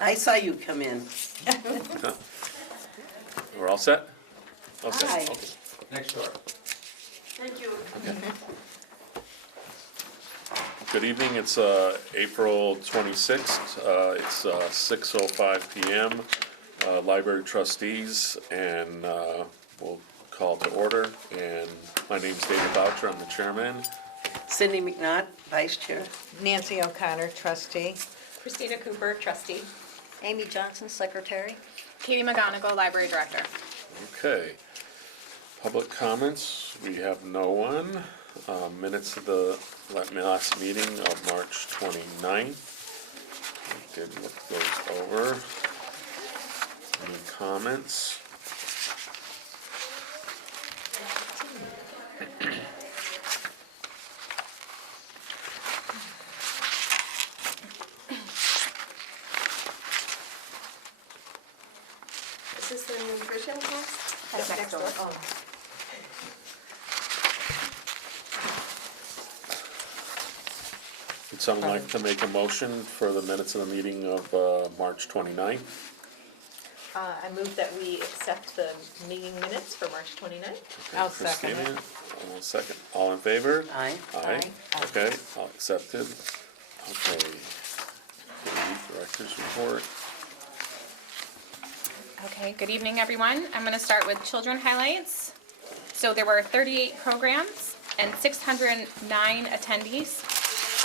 I saw you come in. We're all set? All set. Hi. Okay. Next door. Thank you. Good evening, it's April 26th, it's 6:05 PM, Library Trustees, and we'll call to order, and my name's David Boucher, I'm the chairman. Cindy McNaught, Vice Chair. Nancy O'Connor, trustee. Christina Cooper, trustee. Amy Johnson, secretary. Katie McGonigal, library director. Okay, public comments, we have no one. Minutes of the last meeting of March 29th. We did look those over. Any comments? Is this the nutrition class? That's next door. Oh. Would someone like to make a motion for the minutes of the meeting of March 29th? I move that we accept the meeting minutes for March 29th. I'll second Christina, it. I'll second. All in favor? Aye. Aye. Aye. Okay, all accepted. Okay. The director's report. Okay, good evening, everyone. I'm going to start with children highlights. So there were 38 programs and 609 attendees.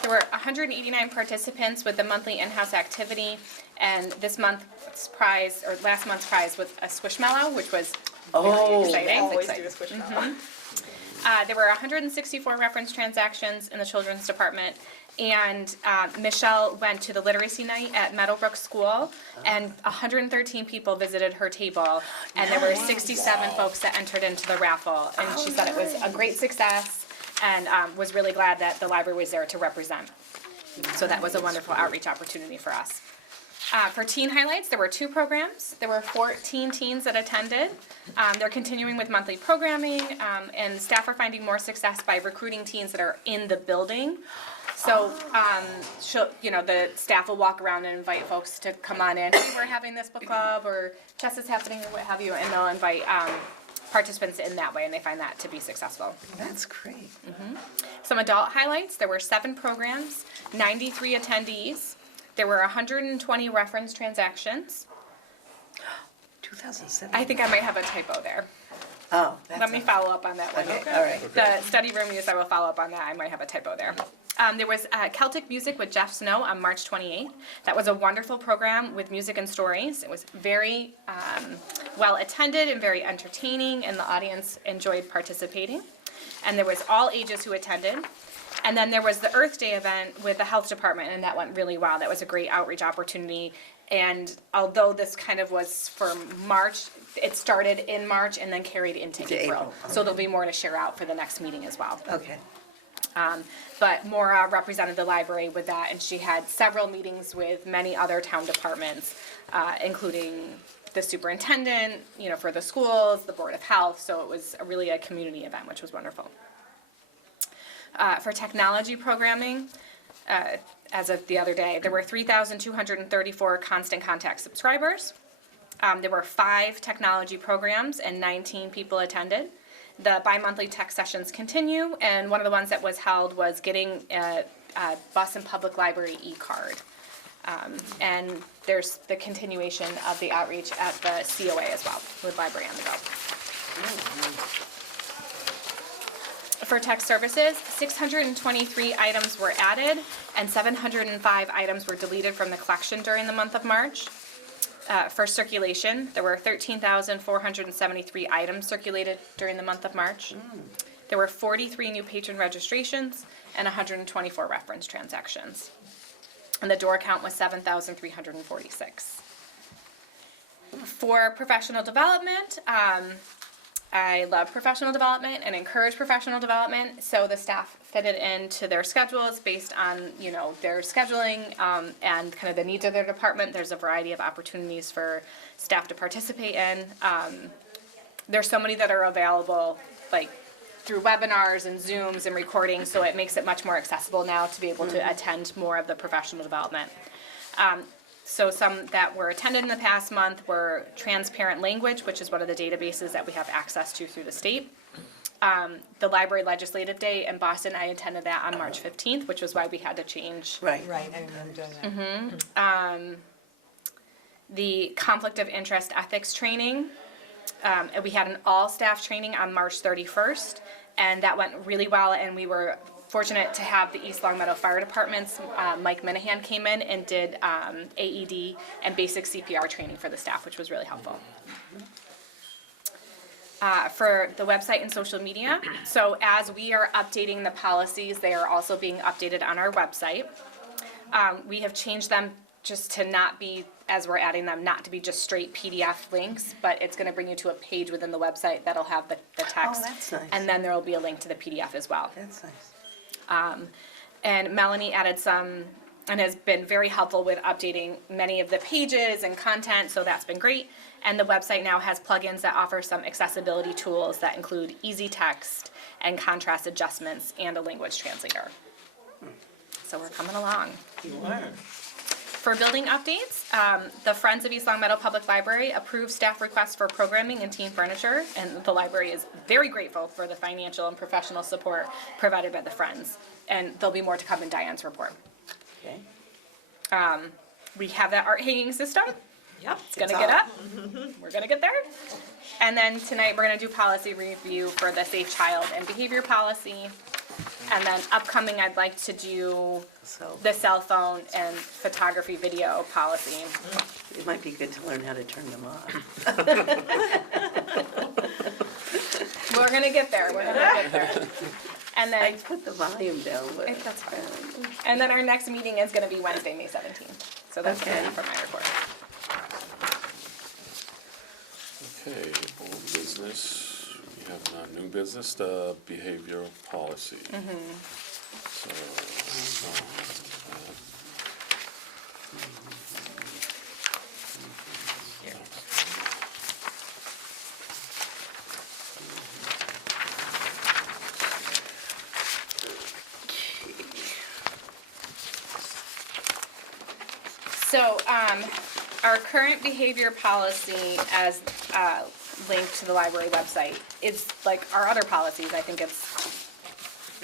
There were 189 participants with the monthly in-house activity, and this month's prize, or last month's prize, was a Squishmallow, which was Oh, exciting. Always exciting. do a squishmallow. There were 164 reference transactions in the children's department, and Michelle went to the literacy night at Meadowbrook School, and 113 people visited her table, and there were 67 folks that entered into the raffle, and she said it was a great success, and was really glad that the library was there to represent. So that was a wonderful outreach opportunity for us. For teen highlights, there were 2 programs. There were 14 teens that attended. They're continuing with monthly programming, and staff are finding more success by recruiting teens that are in the building. So, the staff will walk around and invite folks to come on in. Hey, we're having this book club, or chess is happening, or what have you, and they'll invite participants in that way, and they find that to be successful. That's great. Some adult highlights, there were 7 programs, 93 attendees. There were 120 reference transactions. 2007. I think I might have a typo there. Oh, that's. Let me follow up on that one. Okay, all right. The study room use, I will follow up on that. I might have a typo there. There was Celtic Music with Jeff Snow on March 28th. That was a wonderful program with music and stories. It was very well attended and very entertaining, and the audience enjoyed participating. And there was all ages who attended. And then there was the Earth Day event with the health department, and that went really well. That was a great outreach opportunity. And although this kind of was for March, it started in March and then carried into April. So there'll be more to share out for the next meeting as well. Okay. But Maura represented the library with that, and she had several meetings with many other town departments, including the superintendent, for the schools, the Board of Health. So it was really a community event, which was wonderful. For technology programming, as of the other day, there were 3,234 constant contact subscribers. There were 5 technology programs and 19 people attended. The bi-monthly tech sessions continue, and one of the ones that was held was getting a bus and public library e-card. And there's the continuation of the outreach at the COA as well, with Library on the Go. For tech services, 623 items were added, and 705 items were deleted from the collection during the month of March. For circulation, there were 13,473 items circulated during the month of March. There were 43 new patron registrations and 124 reference transactions. And the door count was 7,346. For professional development, I love professional development and encourage professional development, so the staff fitted into their schedules based on, their scheduling and kind of the needs of their department. There's a variety of opportunities for staff to participate in. There's so many that are available, like through webinars and Zooms and recordings, so it makes it much more accessible now to be able to attend more of the professional development. So some that were attended in the past month were Transparent Language, which is one of the databases that we have access to through the state. The Library Legislative Day in Boston, I attended that on March 15th, which was why we had to change. Right. Right, I remember doing that. The Conflict of Interest Ethics Training. And we had an all-staff training on March 31st, and that went really well, and we were fortunate to have the East Long Meadow Fire Department's Mike Minahan came in and did AED and basic CPR training for the staff, which was really helpful. For the website and social media, so as we are updating the policies, they are also being updated on our website. We have changed them just to not be, as we're adding them, not to be just straight PDF links, but it's gonna bring you to a page within the website that'll have the text. Oh, that's nice. And then there will be a link to the PDF as well. That's nice. And Melanie added some, and has been very helpful with updating many of the pages and content, so that's been great. And the website now has plugins that offer some accessibility tools that include easy text and contrast adjustments and a language translator. So we're coming along. You are. For building updates, the Friends of East Long Meadow Public Library approved staff requests for programming and team furniture, and the library is very grateful for the financial and professional support provided by the Friends. And there'll be more to come in Diane's report. Okay. We have that art hanging system. Yep. It's gonna It's get up. up. We're gonna get there. And then tonight, we're gonna do policy review for the Safe Child and Behavior Policy. And then upcoming, I'd like to do So the cell phone and photography video policy. it might be good to learn how to turn them off. We're gonna get there, we're gonna get there. And I then, put the volume down, but. that's fine. And then our next meeting is gonna be Wednesday, May 17th. So that's Okay. it for my report. Okay, old business, we have new business, the behavioral policy. So, our current behavior policy as, linked to the library website is like our other policies. I think it's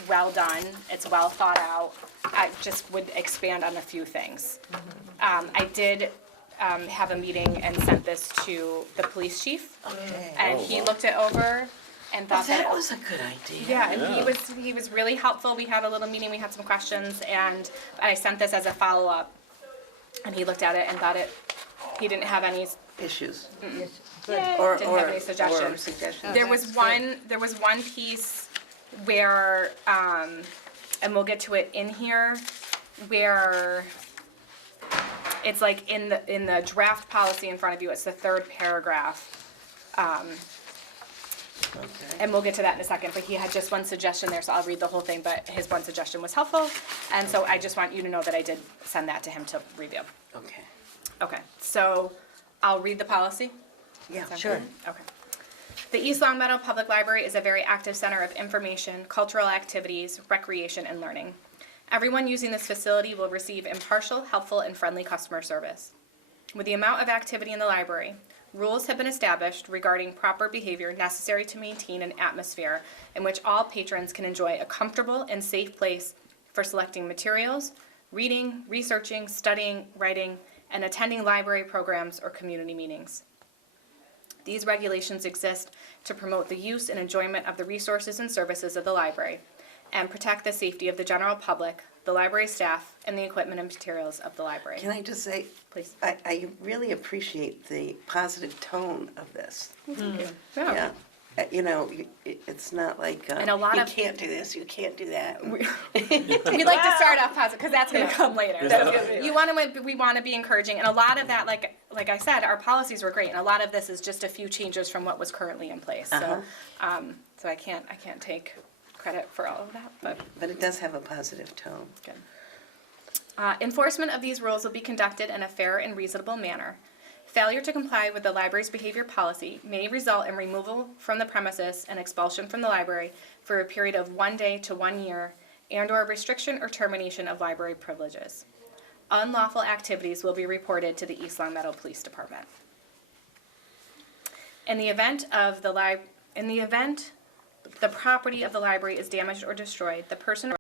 well done, it's well thought out. I just would expand on a few things. I did, have a meeting and sent this to the police chief, Okay. and Oh, he wow. looked it over and Well, thought that. that was a good idea. Yeah, and Yeah. he was really helpful. We had a little meeting, we had some questions, and I sent this as a follow-up. And he looked at it and thought he didn't have any, Issues. didn't Or, have any or suggestions. suggestions. There was one piece where, and we'll get to it in here, where it's like in the draft policy in front of you, it's the third paragraph. Okay. And we'll get to that in a second, but he had just one suggestion there, so I'll read the whole thing, but his one suggestion was helpful. And so I just want you to know that I did send that to him to review. Okay. Okay, so I'll read the policy. Yeah, Is that sure. good? Okay. The East Long Meadow Public Library is a very active center of information, cultural activities, recreation, and learning. Everyone using this facility will receive impartial, helpful, and friendly customer service. With the amount of activity in the library, rules have been established regarding proper behavior necessary to maintain an atmosphere in which all patrons can enjoy a comfortable and safe place for selecting materials, reading, researching, studying, writing, and attending library programs or community meetings. These regulations exist to promote the use and enjoyment of the resources and services of the library and protect the safety of the general public, the library staff, and the equipment and materials of the library. Can I just say, Please. I really appreciate the positive tone of this. Yeah. Yeah. You know, it's not like, And a lot you of- can't do this, you can't do that. We like to start off positive because that's going to come later. So we want to be encouraging, and a lot of that, like I said, our policies were great, and a lot of this is just a few changes from what was currently in place. So, so I can't take credit for all of that, but. But it does have a positive tone. Good. Enforcement of these rules will be conducted in a fair and reasonable manner. Failure to comply with the library's behavior policy may result in removal from the premises and expulsion from the library for a period of 1 day to 1 year, and/or restriction or termination of library privileges. unlawful activities will be reported to the East Long Meadow Police Department. In the event the property of the library is damaged or destroyed, the person